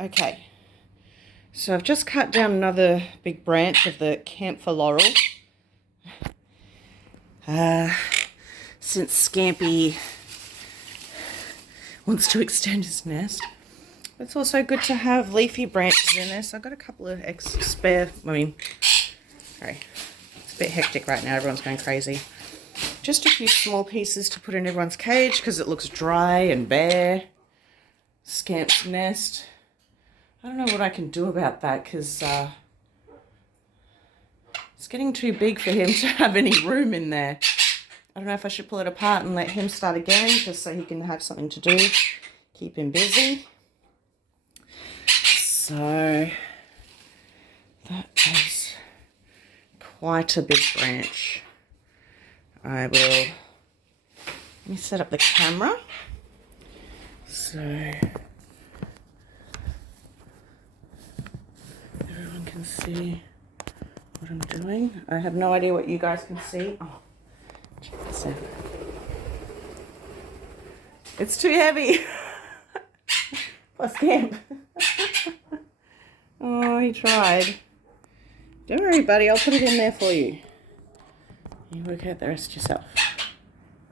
Okay, so I've just cut down another big branch of the camphor laurel. Since Scampy wants to extend his nest. It's also good to have leafy branches in there, so I've got a couple of sorry, it's a bit hectic right now, everyone's going crazy. Just a few small pieces to put in everyone's cage because it looks dry and bare. Scamp's nest. I don't know what I can do about that because it's getting too big for him to have any room in there. I don't know if I should pull it apart and let him start again just so he can have something to do, keep him busy. So that is quite a big branch. Let me set up the camera so everyone can see what I'm doing. I have no idea what you guys can see. Oh, check this out. It's too heavy. Poor Scamp. Oh, he tried. Don't worry, buddy. I'll put it in there for you. You work out the rest yourself.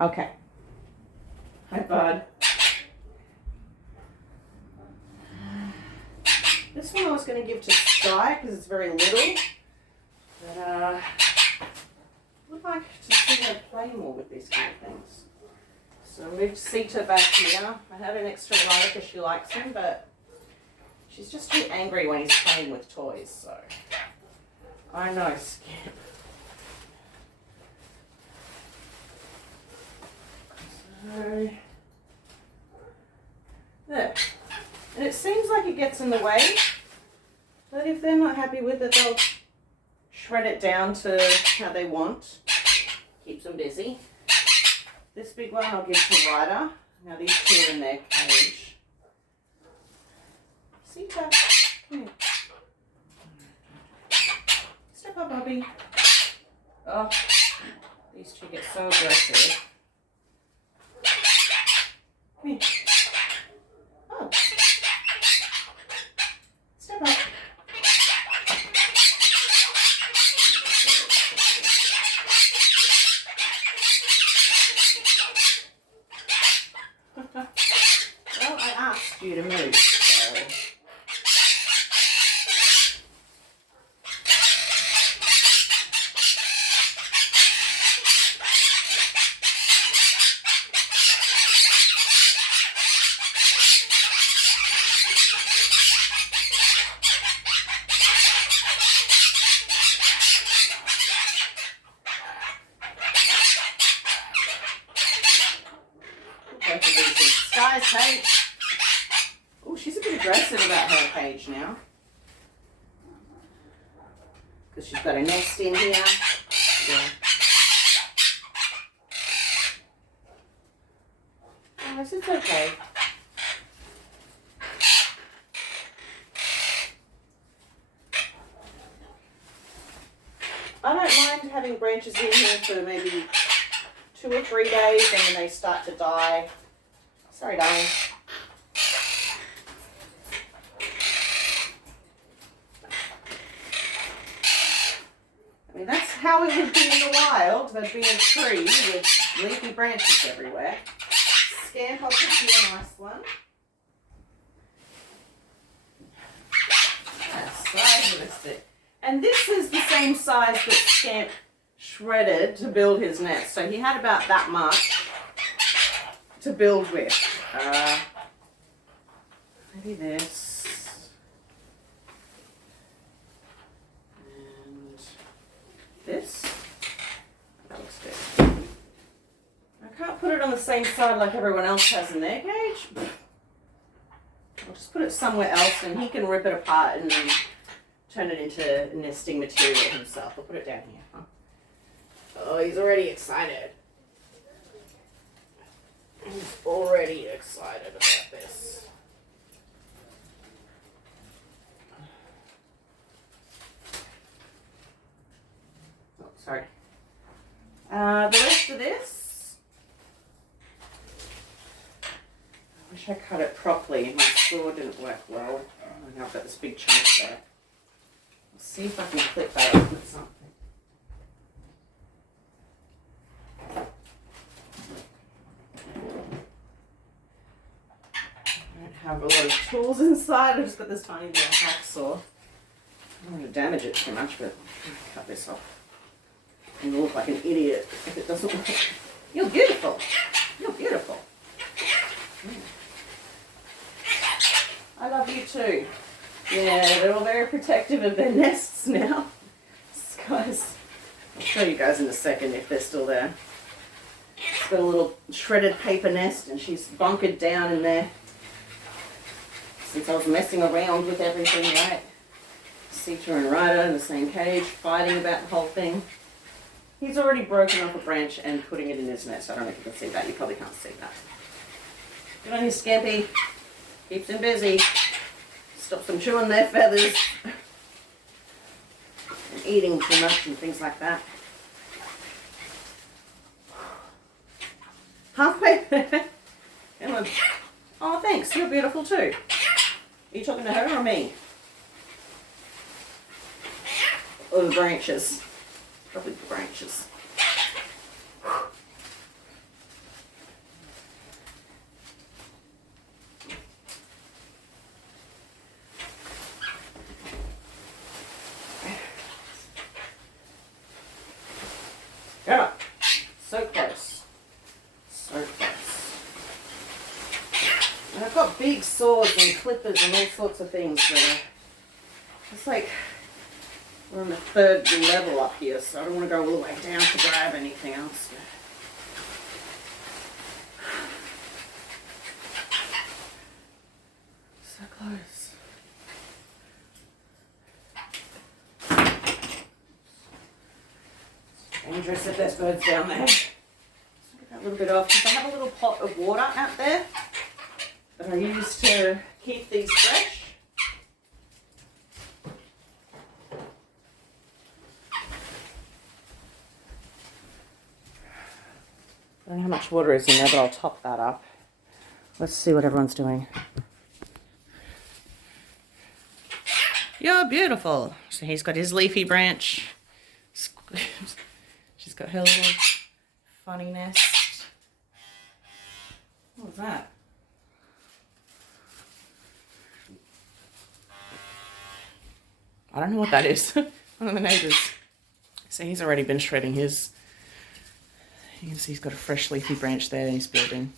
Okay. Hi, bud. This one I was going to give to Sky because it's very little. But I would like to see her play more with these kind of things. So I moved Sita back here. I had an extra rider because she likes him, but she's just too angry when he's playing with toys, so I know, Skip. So there. And it seems like it gets in the way, but if they're not happy with it, they'll shred it down to how they want. Keeps them busy. This big one I'll give to Ryder. Now these two are in their cage. Sita, come here. Step up, Bobby. Oh, these two get so aggressive. Come here. Oh. Step up. Well, I asked you to move, so. Sky's cage. Oh, she's a bit aggressive about her cage now. Because she's got a nest in here. Yeah. Oh, it's okay. I don't mind having branches in here for maybe 2 or 3 days and then they start to die. Sorry, darling. I mean, that's how it would be in the wild. There'd be a tree with leafy branches everywhere. Scamp, I'll put you a nice one. That's fantastic. And this is the same size that Scamp shredded to build his nest. So he had about that much to build with. Maybe this. And this. That looks good. I can't put it on the same side like everyone else has in their cage. I'll just put it somewhere else and he can rip it apart and then turn it into nesting material himself. I'll put it down here. Huh? Oh, he's already excited. He's already excited about this. Oh, sorry. The rest of this, I wish I cut it properly in my saw didn't work well. Oh, now I've got this big chunk there. Let's see if I can clip that up with something. I don't have a lot of tools inside. I've just got this tiny little hacksaw. I don't want to damage it too much, but I'm going to cut this off. And you'll look like an idiot if it doesn't work. You're beautiful. You're beautiful. Yeah. I love you too. Yeah, they're all very protective of their nests now. Guys, I'll show you guys in a second if they're still there. She's got a little shredded paper nest and she's bunkered down in there. Since I was messing around with everything, right? Sita and Ryder in the same cage, fighting about the whole thing. He's already broken off a branch and putting it in his nest. I don't know if you can see that. You probably can't see that. Good on you, Scampy. Keeps him busy. Stops them chewing their feathers. And eating too much and things like that. Halfway there. Come on. Oh, thanks. You're beautiful too. Are you talking to her or me? Or the branches? Probably the branches. Come on. So close. So close. And I've got big saws and clippers and all sorts of things that are, it's like we're on the third level up here, so I don't want to go all the way down to grab anything else. So close. It's dangerous if there's birds down there. Let's get that little bit off, because I have a little pot of water out there that I use to keep these fresh. I don't know how much water is in there, but I'll top that up. Let's see what everyone's doing. You're beautiful. So he's got his leafy branch. She's got her little funny nest. What was that? I don't know what that is. One of the neighbours. So he's already been shredding his. You can see he's got a fresh leafy branch there that he's building.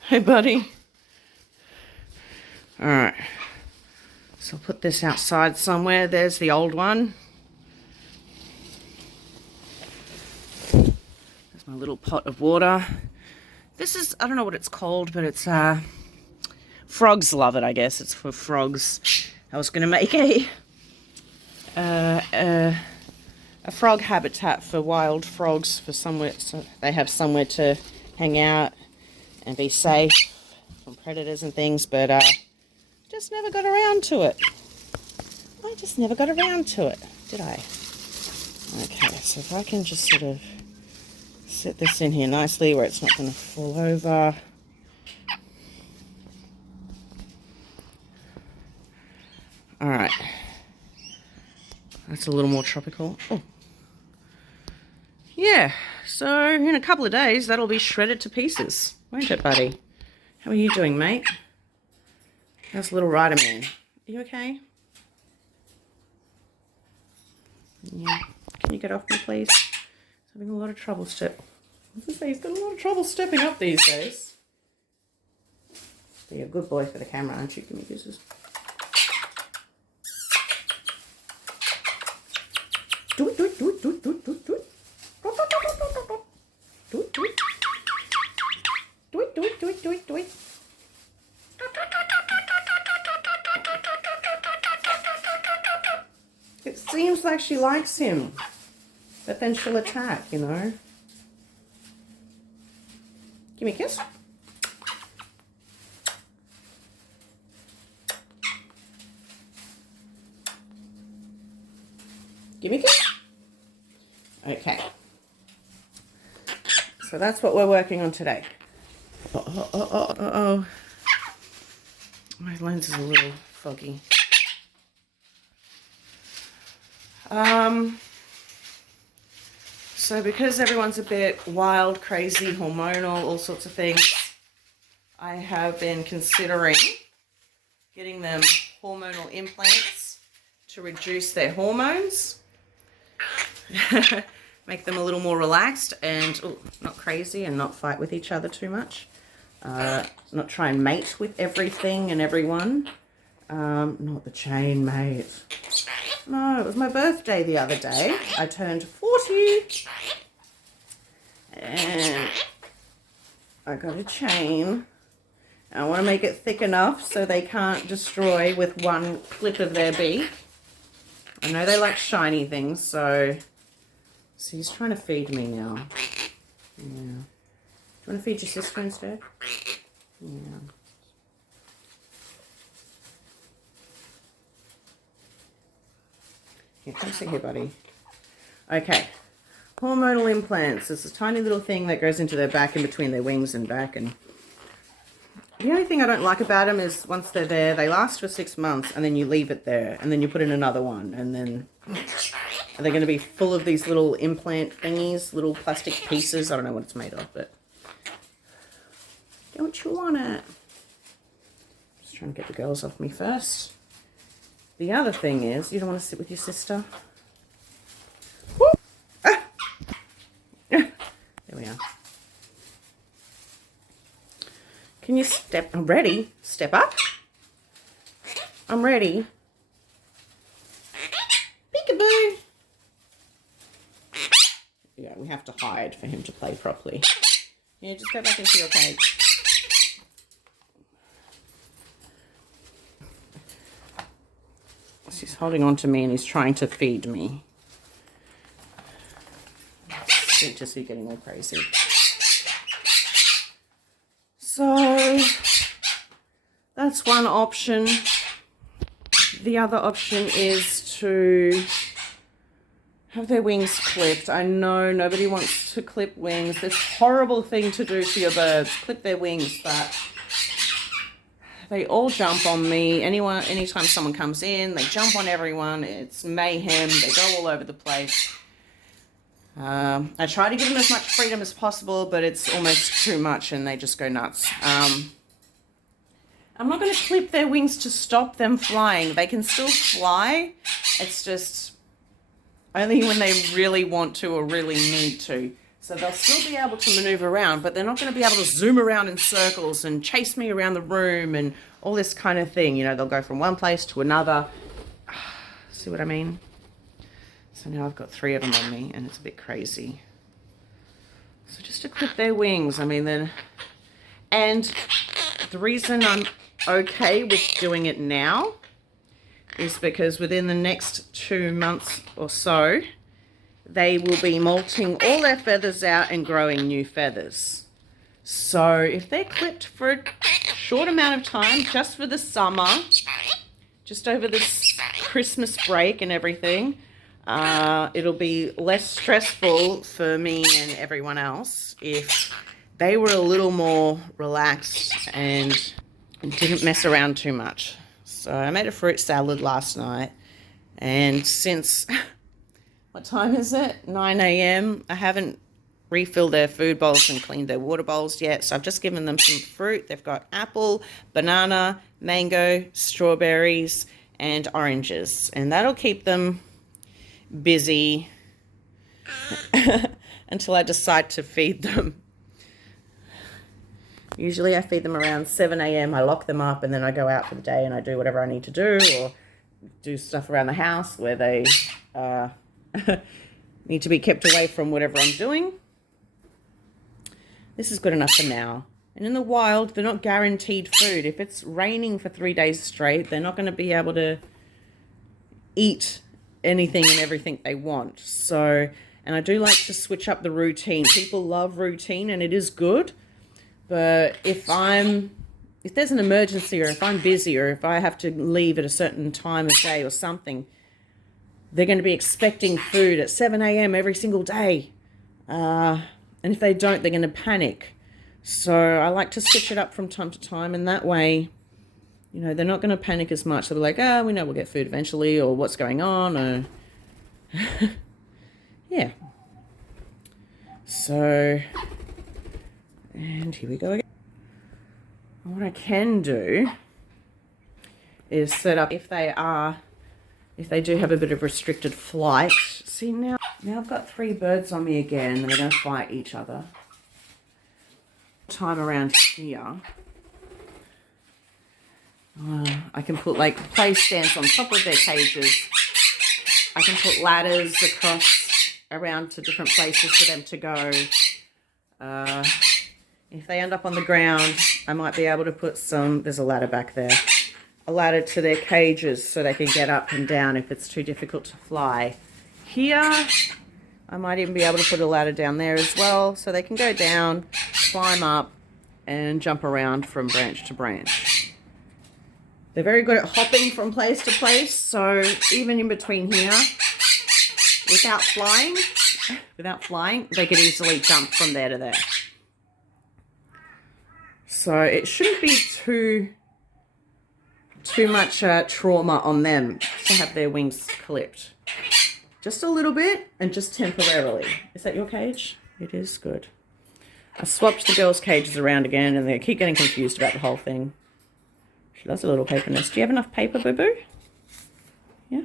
Hey, buddy. All right. So I'll put this outside somewhere. There's the old one. There's my little pot of water. This is, I don't know what it's called, but it's, frogs love it, I guess. It's for frogs. I was going to make a frog habitat for wild frogs for somewhere, so they have somewhere to hang out and be safe from predators and things, but just never got around to it. I just never got around to it, did I? Okay, so if I can just sort of set this in here nicely where it's not going to fall over. All right. That's a little more tropical. Oh. Yeah, so in a couple of days, that'll be shredded to pieces. Won't it, buddy? How are you doing, mate? How's little Ryder Man? Are you okay? Yeah. Can you get off me, please? He's having a lot of trouble he's got a lot of trouble stepping up these days. Be a good boy for the camera, aren't you? Give me kisses. Do it, do it, do it, do it, do it, do it, do it. Do it, do it. Do it, do it, do it, do it, do it. It seems like she likes him, but then she'll attack, you know. Give me a kiss. Gimme kiss. Okay. So that's what we're working on today. Uh-oh. My lens is a little foggy. So because everyone's a bit wild, crazy, hormonal, all sorts of things, I have been considering getting them hormonal implants to reduce their hormones, make them a little more relaxed and not crazy and not fight with each other too much. Not try and mate with everything and everyone. Not the chain, mate. No, it was my birthday the other day. I turned 40. And I got a chain. I want to make it thick enough so they can't destroy with one clip of their beak. I know they like shiny things, so he's trying to feed me now. Yeah. Do you want to feed your sister instead? Yeah. Here, come sit here, buddy. Okay. Hormonal implants. It's a tiny little thing that goes into their back, in between their wings and back. And the only thing I don't like about them is once they're there, they last for 6 months, and then you leave it there, and then you put in another one, and then they're going to be full of these little implant thingies, little plastic pieces. I don't know what it's made of, but don't you want it? Just trying to get the girls off me first. The other thing is, you don't want to sit with your sister. Woo! Ah! There we are. Can you step? I'm ready. Step up. I'm ready. Peekaboo. Yeah, we have to hide for him to play properly. Yeah, just go back into your cage. He's holding on to me and he's trying to feed me. Just he's getting all crazy. So that's one option. The other option is to have their wings clipped. I know nobody wants to clip wings. This horrible thing to do to your birds, clip their wings, but they all jump on me. Anytime someone comes in, they jump on everyone. It's mayhem. They go all over the place. I try to give them as much freedom as possible, but it's almost too much and they just go nuts. I'm not going to clip their wings to stop them flying. They can still fly. It's just only when they really want to or really need to. So they'll still be able to maneuver around, but they're not going to be able to zoom around in circles and chase me around the room and all this kind of thing. You know, they'll go from one place to another. See what I mean? So now I've got 3 of them on me and it's a bit crazy. So just to clip their wings, I mean, then, and the reason I'm okay with doing it now is because within the next 2 months or so, they will be molting all their feathers out and growing new feathers. So if they're clipped for a short amount of time, just for the summer, just over this Christmas break and everything, it'll be less stressful for me and everyone else if they were a little more relaxed and didn't mess around too much. So I made a fruit salad last night, and since, what time is it? 9 a.m. I haven't refilled their food bowls and cleaned their water bowls yet, so I've just given them some fruit. They've got apple, banana, mango, strawberries, and oranges, and that'll keep them busy until I decide to feed them. Usually I feed them around 7 a.m. I lock them up and then I go out for the day and I do whatever I need to do, or do stuff around the house where they need to be kept away from whatever I'm doing. This is good enough for now. And in the wild, they're not guaranteed food. If it's raining for 3 days straight, they're not going to be able to eat anything and everything they want. So, and I do like to switch up the routine. People love routine and it is good. But if there's an emergency, or if I'm busy, or if I have to leave at a certain time of day or something, they're going to be expecting food at 7 a.m. every single day. And if they don't, they're going to panic. So I like to switch it up from time to time, and that way, you know, they're not going to panic as much. They'll be like, we know we'll get food eventually, or what's going on, or yeah. So, and here we go again. What I can do is set up if they do have a bit of restricted flight. See, now I've got 3 birds on me again, and they're going to fight each other. Time around here, I can put like play stands on top of their cages. I can put ladders across around to different places for them to go. If they end up on the ground, I might be able to put there's a ladder back there, a ladder to their cages so they can get up and down if it's too difficult to fly. Here, I might even be able to put a ladder down there as well so they can go down, climb up, and jump around from branch to branch. They're very good at hopping from place to place, so even in between here, without flying, they could easily jump from there to there. So it shouldn't be too much trauma on them to have their wings clipped. Just a little bit and just temporarily. Is that your cage? It is good. I swapped the girls' cages around again, and they keep getting confused about the whole thing. She loves a little paper nest. Do you have enough paper, boo-boo? Yeah?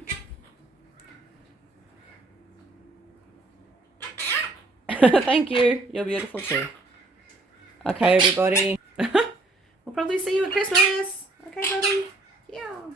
Thank you. You're beautiful too. Okay, everybody. We'll probably see you at Christmas. Okay, buddy? Yeah.